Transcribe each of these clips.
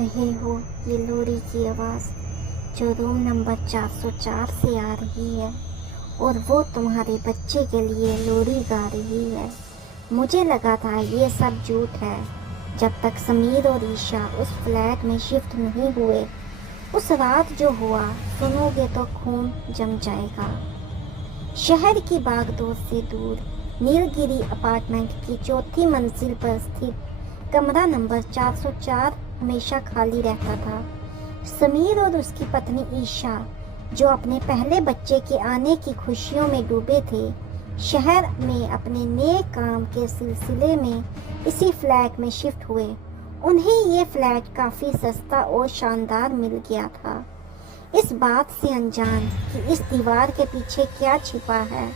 रहे हो ये लोरी की आवाज़ जो रूम नंबर 404 से आ रही है और वो तुम्हारे बच्चे के लिए लोरी गा रही है। मुझे लगा था ये सब झूठ है जब तक समीर और ईशा उस फ्लैट में शिफ्ट नहीं हुए। उस रात जो हुआ सुनोगे तो खून जम जाएगा। शहर की भागदौड़ से दूर नीलगिरी अपार्टमेंट की चौथी मंजिल पर स्थित कमरा नंबर 404 हमेशा खाली रहता था। समीर और उसकी पत्नी ईशा जो अपने पहले बच्चे के आने की खुशियों में डूबे थे, शहर में अपने नए काम के सिलसिले में इसी फ्लैट में शिफ्ट हुए। उन्हें ये फ्लैट काफ़ी सस्ता और शानदार मिल गया था, इस बात से अनजान कि इस दीवार के पीछे क्या छिपा है।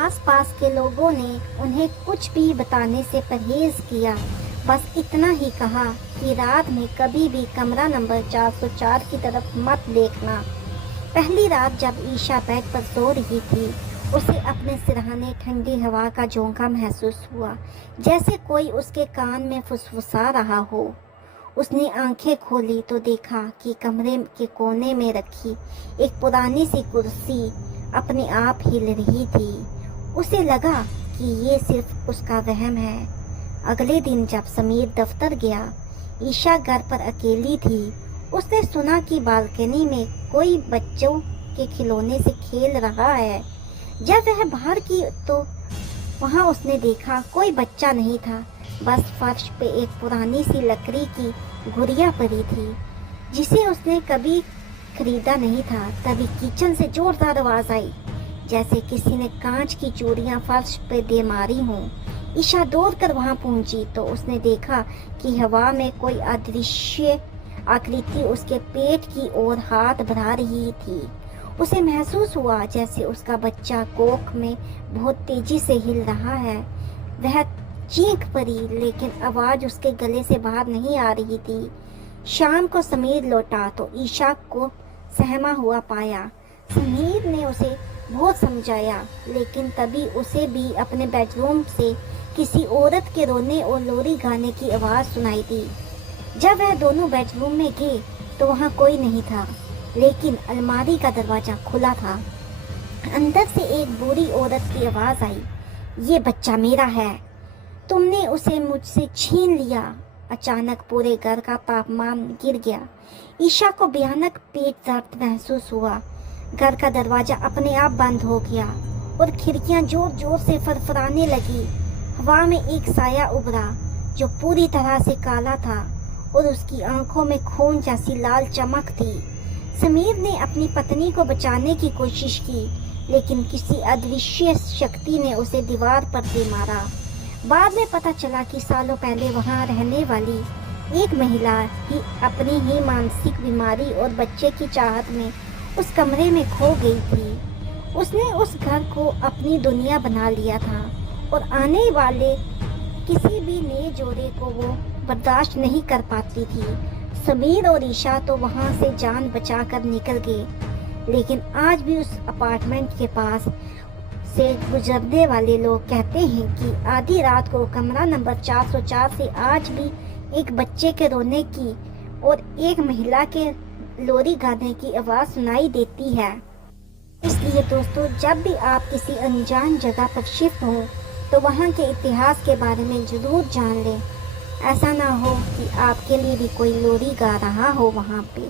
आसपास के लोगों ने उन्हें कुछ भी बताने से परहेज किया, बस इतना ही कहा कि रात में कभी भी कमरा नंबर 404 की तरफ मत देखना। पहली रात जब ईशा बेड पर सो रही थी, उसे अपने सिरहाने ठंडी हवा का झोंका महसूस हुआ, जैसे कोई उसके कान में फुसफुसा रहा हो। उसने आंखें खोली तो देखा कि कमरे के कोने में रखी एक पुरानी सी कुर्सी अपने आप हिल रही थी। उसे लगा कि ये सिर्फ उसका वहम है। अगले दिन जब समीर दफ्तर गया, ईशा घर पर अकेली थी। उसने सुना कि बालकनी में कोई बच्चों के खिलौने से खेल रहा है। जब वह बाहर की तो वहां उसने देखा कोई बच्चा नहीं था, बस फर्श पे एक पुरानी सी लकड़ी की गुड़िया पड़ी थी जिसे उसने कभी खरीदा नहीं था। तभी किचन से जोरदार आवाज आई, जैसे किसी ने कांच की चूड़ियां फर्श पे दे मारी हों। ईशा दौड़कर वहां पहुंची तो उसने देखा कि हवा में कोई अदृश्य आकृति उसके पेट की ओर हाथ बढ़ा रही थी। उसे महसूस हुआ जैसे उसका बच्चा कोख में बहुत तेजी से हिल रहा है। वह चीख पड़ी, लेकिन आवाज उसके गले से बाहर नहीं आ रही थी। शाम को समीर लौटा तो ईशा को सहमा हुआ पाया। समीर ने उसे बहुत समझाया, लेकिन तभी उसे भी अपने बेडरूम से किसी औरत के रोने और लोरी गाने की आवाज़ सुनाई दी। जब वह दोनों बेडरूम में गए तो वहाँ कोई नहीं था, लेकिन अलमारी का दरवाज़ा खुला था। अंदर से एक बूढ़ी औरत की आवाज़ आई, ये बच्चा मेरा है, तुमने उसे मुझसे छीन लिया। अचानक पूरे घर का तापमान गिर गया। ईशा को भयानक पेट दर्द महसूस हुआ। घर का दरवाजा अपने आप बंद हो गया और खिड़कियां जोर जोर से फरफराने लगी। हवा में एक साया उभरा जो पूरी तरह से काला था और उसकी आंखों में खून जैसी लाल चमक थी। समीर ने अपनी पत्नी को बचाने की कोशिश की, लेकिन किसी अदृश्य शक्ति ने उसे दीवार पर दे मारा। बाद में पता चला कि सालों पहले वहां रहने वाली एक महिला ही अपनी ही मानसिक बीमारी और बच्चे की चाहत में उस कमरे में खो गई थी। उसने उस घर को अपनी दुनिया बना लिया था और आने वाले किसी भी नए जोड़े को वो बर्दाश्त नहीं कर पाती थी। समीर और ईशा तो वहां से जान बचाकर निकल गए, लेकिन आज भी उस अपार्टमेंट के पास से गुजरने वाले लोग कहते हैं कि आधी रात को कमरा नंबर 404 से आज भी एक बच्चे के रोने की और एक महिला के लोरी गाने की आवाज़ सुनाई देती है। इसलिए दोस्तों, जब भी आप किसी अनजान जगह पर शिफ्ट हों तो वहाँ के इतिहास के बारे में ज़रूर जान लें। ऐसा ना हो कि आपके लिए भी कोई लोरी गा रहा हो वहाँ पे।